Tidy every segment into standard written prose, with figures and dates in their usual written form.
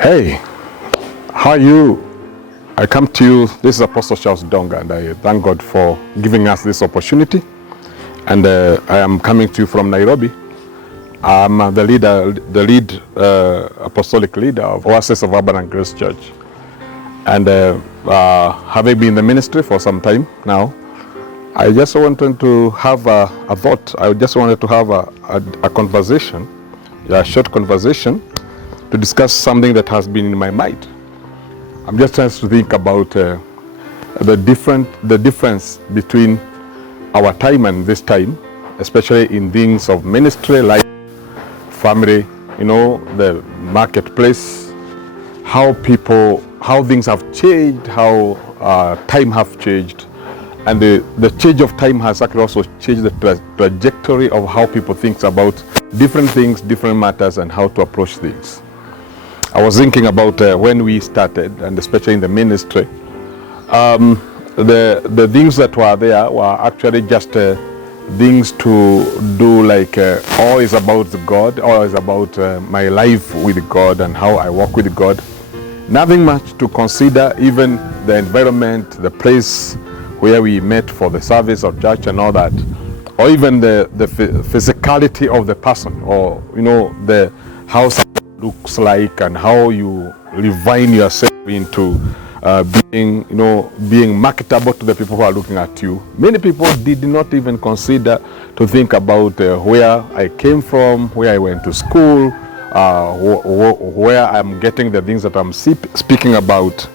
Hey, how are you? I come to you, this is Apostle Ndonga, and I thank God for giving us this opportunity. And I am coming to you from Nairobi. I'm the lead apostolic leader of Oasis of Urban and Grace Church. And having been in the ministry for some time now, I just wanted to have a thought. I just wanted to have a conversation, a short conversation, to discuss something that has been in my mind. I'm just trying to think about the difference between our time and this time, especially in things of ministry, life, family, the marketplace, how things have changed, how time have changed, and the change of time has actually also changed the trajectory of how people think about different things, different matters, and how to approach things. I was thinking about when we started, and especially in the ministry, the things that were there were actually just things to do, like all is about God, all is about my life with God and how I walk with God. Nothing much to consider, even the environment, the place where we met for the service of church and all that, or even the physicality of the person, or the how someone looks like and how you refine yourself into being marketable to the people who are looking at you. Many people did not even consider to think about where I came from, where I went to school, where I'm getting the things that I'm speaking about.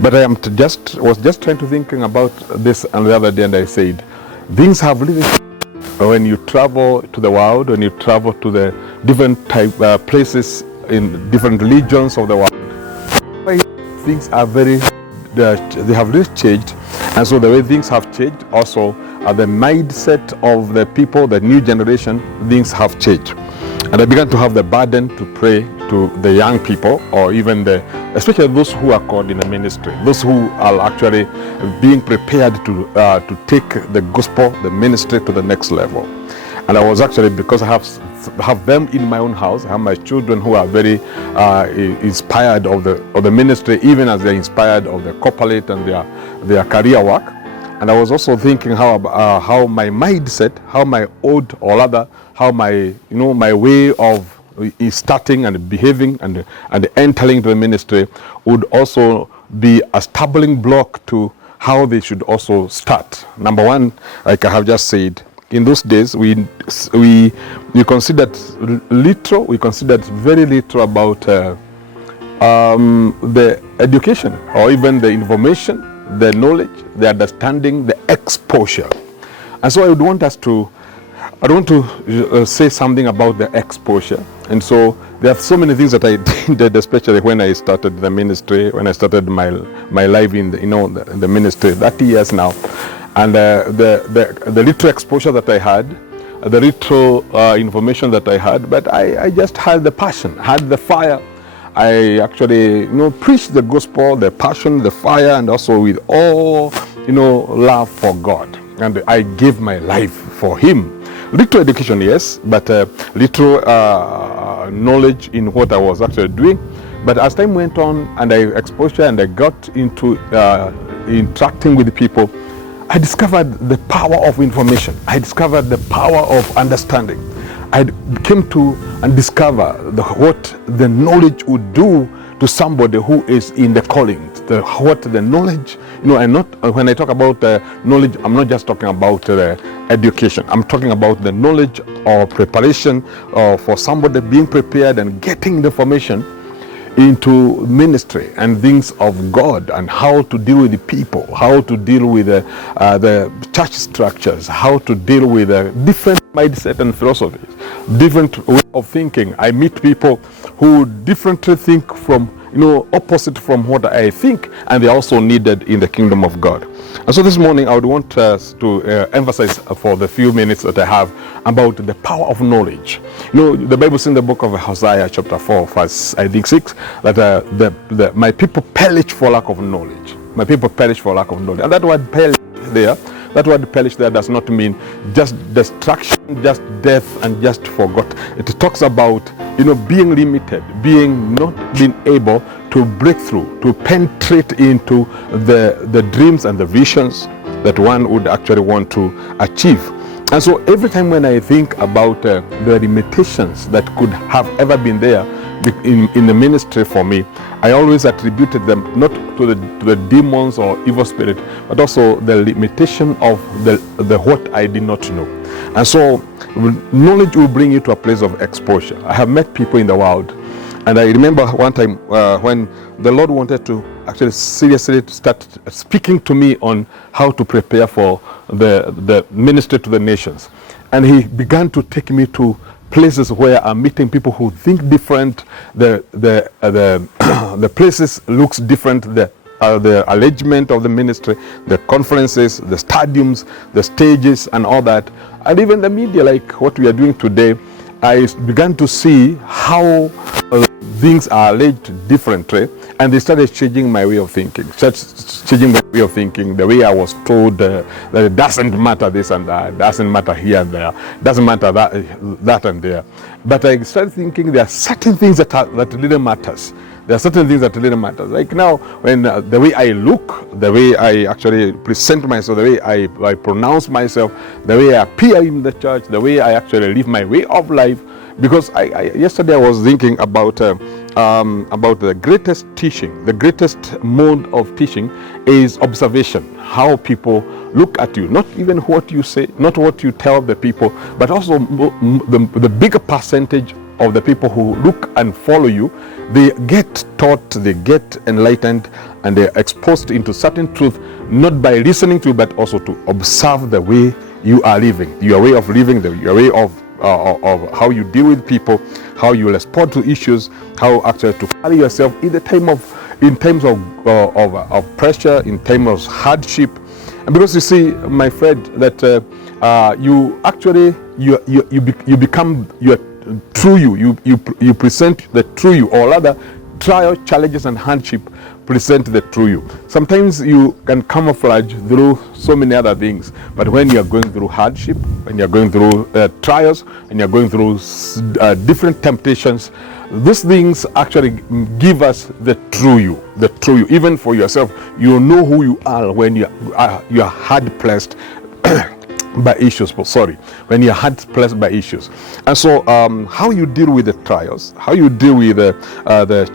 But I was just trying to thinking about this and the other day, and I said, things have really changed. When you travel to the world, when you travel to the different places in different regions of the world, things are they have really changed. And so the way things have changed, also the mindset of the people, the new generation, things have changed. And I began to have the burden to pray to the young people, or even especially those who are called in the ministry, those who are actually being prepared to take the gospel, the ministry to the next level. And I was actually, because I have them in my own house, I have my children who are very inspired of the ministry, even as they're inspired of the corporate and their career work. And I was also thinking how my mindset, how my my way of starting and behaving and entering the ministry would also be a stumbling block to how they should also start. Number one, like I have just said, in those days we considered little, we considered very little about the education, or even the information, the knowledge, the understanding, the exposure. And so I want to say something about the exposure. And so there are so many things that I did, especially when I started the ministry, when I started my life in the ministry 30 years now. And the little exposure that I had, the little information that I had, but I just had the passion, had the fire. I actually preached the gospel, the passion, the fire, and also with all love for God. And I gave my life for Him. Little education, yes, but little knowledge in what I was actually doing. But as time went on, and I exposure, and I got into interacting with the people, I discovered the power of information. I discovered the power of understanding. I came to and discover what the knowledge would do to somebody who is in the calling. What the knowledge, and not when I talk about knowledge, I'm not just talking about education. I'm talking about the knowledge or preparation for somebody being prepared and getting the information into ministry and things of God, and how to deal with the people, how to deal with the church structures, how to deal with different mindset and philosophies, different way of thinking. I meet people who differently think from opposite from what I think, and they are also needed in the kingdom of God. And so this morning I would want us to emphasize for the few minutes that I have about the power of knowledge. The Bible says in the book of Hosea chapter 4 verse 6 that my people perish for lack of knowledge. My people perish for lack of knowledge. And that word perish there, That word perish there does not mean just destruction, just death, and just forgot. It talks about, being limited, not being able to break through, to penetrate into the dreams and the visions that one would actually want to achieve. And so every time when I think about the limitations that could have ever been there in the ministry for me, I always attributed them not to the demons or evil spirit, but also the limitation of the what I did not know. And so knowledge will bring you to a place of exposure. I have met people in the world, and I remember one time when the Lord wanted to actually seriously start speaking to me on how to prepare for the ministry to the nations. And he began to take me to places where I'm meeting people who think different. The places looks different. The arrangement of the ministry, the conferences, the stadiums, the stages, and all that, and even the media, like what we are doing today. I began to see how things are arranged differently, and they started changing my way of thinking. Changing my way of thinking, the way I was told that it doesn't matter this and that, doesn't matter here and there, doesn't matter that and there. But I started thinking there are certain things that really matters. There are certain things that really matter. Like now, when the way I look, the way I actually present myself, the way I pronounce myself, the way I appear in the church, the way I actually live my way of life. Because yesterday I was thinking about the greatest teaching, the greatest mode of teaching is observation. How people look at you, not even what you say, not what you tell the people, but also the bigger percentage of the people who look and follow you, they get taught, they get enlightened, and they're exposed into certain truth, not by listening to you, but also to observe the way you are living, your way of living, your way of how you deal with people, how you respond to issues, how actually to carry yourself in times of pressure, in times of hardship. And because you see, my friend, that you become your true you present the true you, or rather trial, challenges, and hardship present the true you. Sometimes you can camouflage through so many other things, but when you are going through hardship, when you are going through trials, and you are going through different temptations, these things actually give us the true you. Even for yourself, you know who you are when you are hard pressed by issues. When you're hard pressed by issues. And so how you deal with the trials, how you deal with the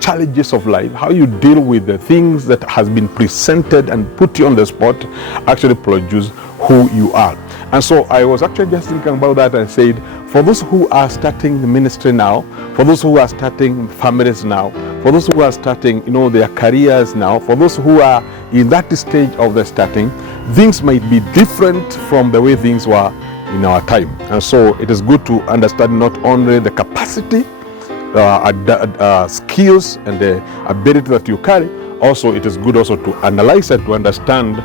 challenges of life, how you deal with the things that has been presented and put you on the spot, actually produce who you are. And so I was actually just thinking about that and said, for those who are starting the ministry now, for those who are starting families now, for those who are starting their careers now, for those who are in that stage of the starting, things might be different from the way things were in our time. And so it is good to understand not only the capacity, skills, and the ability that you carry, also it is good also to analyze and to understand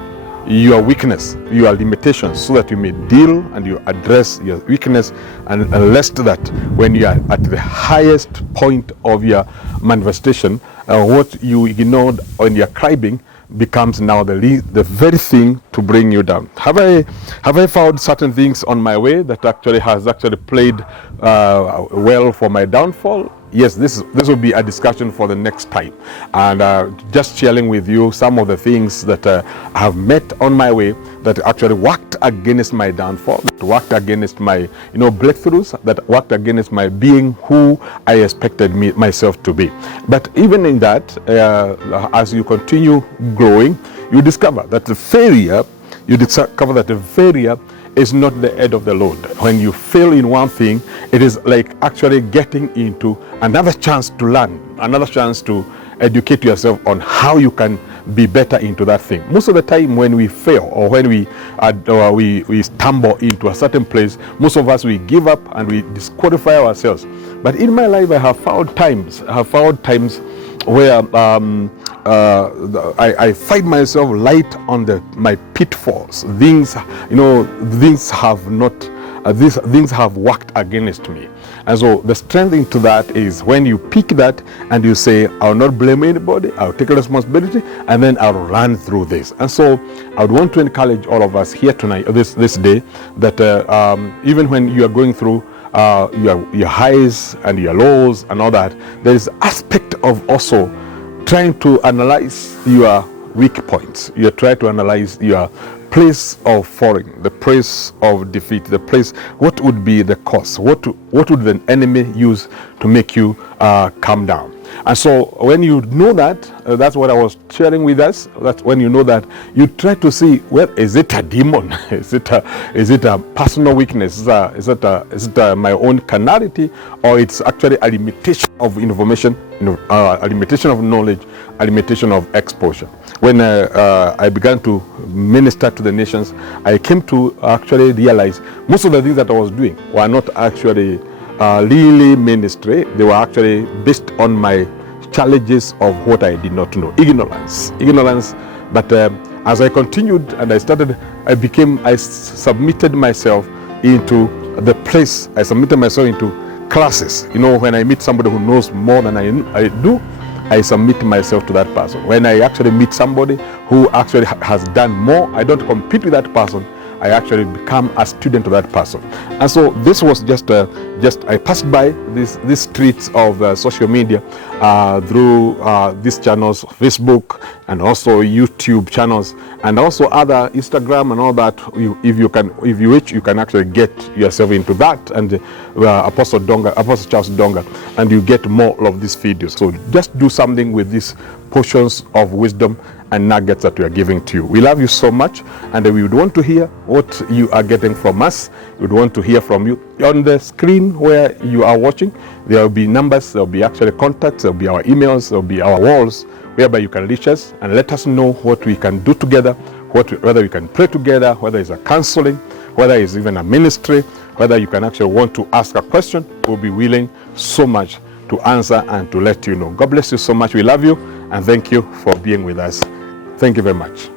your weakness, your limitations, so that you may deal and you address your weakness, and lest that when you are at the highest point of your manifestation, what you ignored when you are climbing becomes now the very thing to bring you down. Have I found certain things on my way that has played well for my downfall? Yes, this will be a discussion for the next time, and just sharing with you some of the things that I have met on my way that actually worked against my downfall, that worked against my breakthroughs, that worked against my being who I expected myself to be. But even in that, as you continue growing, you discover that the failure is not the end of the road. When you fail in one thing, it is like actually getting into another chance to learn, another chance to educate yourself on how you can be better into that thing. Most of the time when we fail, or when we stumble into a certain place, most of us, we give up and we disqualify ourselves. But in my life, I have found times where I find myself light on my pitfalls. Things have worked against me, And so the strength into that is when you pick that and you say, I'll not blame anybody, I'll take responsibility, and then I'll run through this. And so I would want to encourage all of us here tonight, this day, that even when you are going through your highs and your lows and all that, there is aspect of also trying to analyze your weak points. You try to analyze your place of falling, the place of defeat, the place, what would be the cause? What would the enemy use to make you come down? And so when you know that, that's what I was sharing with us. That's when you know that, you try to see, well, is it a demon? Is it a personal weakness? Is it my own carnality, or it's actually a limitation of information, a limitation of knowledge, a limitation of exposure? When I began to minister to the nations, I came to actually realize most of the things that I was doing were not actually really ministry. They were actually based on my challenges of what I did not know, ignorance. But as I continued and I submitted myself into the place. I submitted myself into classes. When I meet somebody who knows more than I do, I submit myself to that person. When I actually meet somebody who actually has done more, I don't compete with that person. I actually become a student of that person. And so this was just I passed by these streets of social media through these channels, Facebook, and also YouTube channels, and also other Instagram and all that. If you wish, you can actually get yourself into that, and Apostle Charles Ndonga, and you get more of these videos. So just do something with these portions of wisdom and nuggets that we are giving to you. We love you so much, and we would want to hear what you are getting from us. We would want to hear from you. On the screen where you are watching, there will be numbers, there will be actually contacts, there will be our emails, there will be our walls, whereby you can reach us and let us know what we can do together, whether we can pray together, whether it's a counseling, whether it's even a ministry, whether you can actually want to ask a question. We'll be willing so much to answer and to let you know. God bless you so much. We love you, and thank you for being with us. Thank you very much.